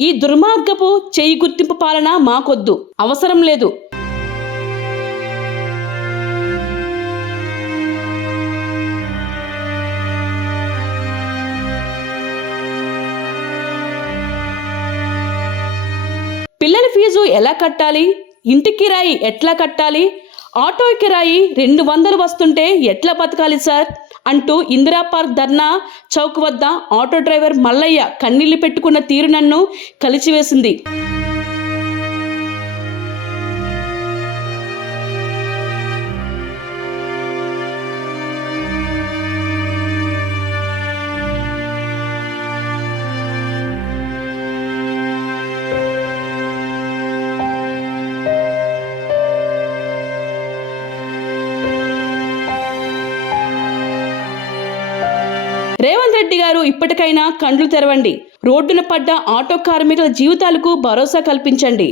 ఈ దుర్మార్గపు చేయి గుర్తింపు పాలన మాకొద్దు. అవసరం లేదు. పిల్లల ఫీజు ఎలా కట్టాలి? ఇంటి కిరాయి ఎట్లా కట్టాలి? ఆటో కిరాయి రెండు వందలు వస్తుంటే ఎట్లా బతకాలి సార్? అంటూ ఇందిరా పార్క్ ధర్నా చౌక్ వద్ద ఆటో డ్రైవర్ మల్లయ్య కన్నీళ్ళు పెట్టుకున్న తీరు నన్ను కలిచివేసింది. రేవంత్ రెడ్డి గారు ఇప్పటికైనా కండ్లు తెరవండి. రోడ్డున పడ్డ ఆటో కార్మికుల జీవితాలకు భరోసా కల్పించండి.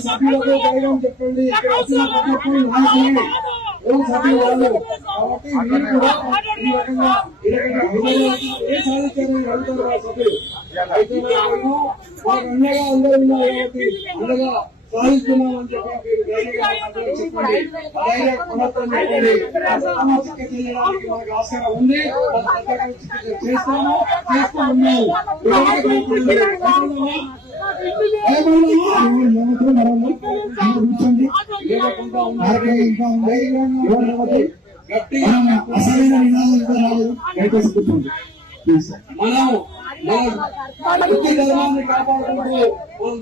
సభ్యులకు ధైర్యం చెప్పండి ఇక్కడ వచ్చిన ప్రతి సభ్యులు వాళ్ళు కాబట్టి మీరు కూడా ఈ రకంగా ఈ రకంగా ఏ సాధించారని అడుగుతారు సభ్యులు అయితే అందరూ ఉన్నారు కాబట్టి సాధిస్తున్నామని చెప్పి మీరు ధైర్యంగా అందరూ చెప్పండి ధైర్యం కొనొద్దని చెప్పండి సామాజిక చేయడానికి మనకు ఆస్కారం ఉంది మనం పథకం చేస్తాము చేస్తూ ఉన్నాము ఎవరికి భయపడలేదు. అసలైన మనం మన వృత్తి ధర్మాన్ని కాపాడుకుంటూ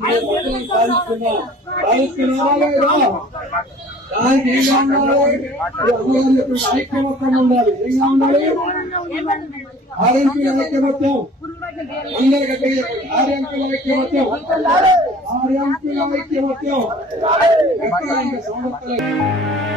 మనం వృత్తిని సాధిస్తున్నాం సాధిస్తున్నామా లేదా దానికి ఏం ఉండాలి అమ్మగారు చెప్పిన ఐక్యమత్యం ఉండాలి ఏం ఉండాలి ఆర్ఎంపీల ఐక్యమత్యం అందరికంటే ఆర్ఎంపీల ఐక్యమత్యం ఆర్ఎంపీల ఐక్యమత్యం ఎక్కడ ఇంకా సంవత్సరాలు